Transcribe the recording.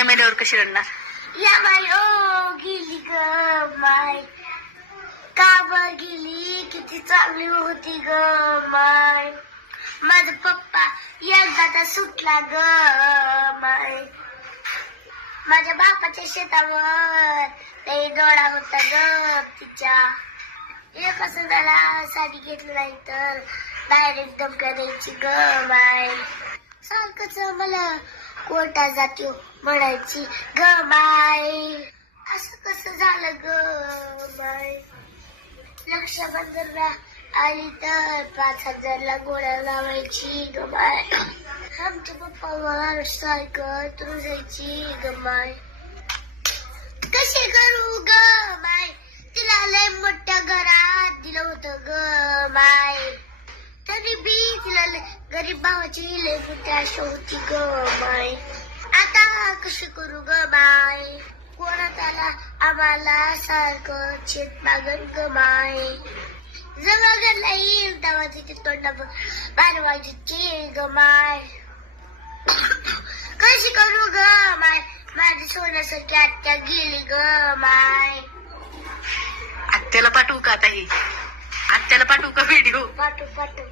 आत्या मेल्यावर कशी रडणार? या माय ओ गेली ग माय, का बर गेली, किती चांगली होती ग माय. माझा पप्पा एकदाचा सुटला ग माय. माझ्या बापाच्या शेतावर लई डोळा होता ग तिच्या. एक असं मला साडी घेतली नाही तर डायरेक्ट धमक्या द्यायची ग माय. सारखंच मला कोर्टा जातो म्हणायची ग माय. असं कसं झालं ग माय. रक्षाबंधनला आली तर 5,000ला गोळ्या लावायची ग माय. आमच्या पप्पावर सायकल तुळजायची ग माय. कशी करू ग माय, तिला लय मोठ्या घरात दिलं होतं ग माय. तरी बी तिला गरीब भावाची लय मोठी आशा होती ग माय. आता कशी करू ग माय, कोणात आला आम्हाला सारखं शेत मागण ग माय. जेव्हा घरला येईल तेव्हा तिथे तोंडा बारवायची ग माय. कशी करू ग माय, माझी सोन्यासारखी आत्या गेली ग माय. आत्याला पाठवू का आता? ही आत्याला पाठवू का व्हिडिओ? पाठव पाठव.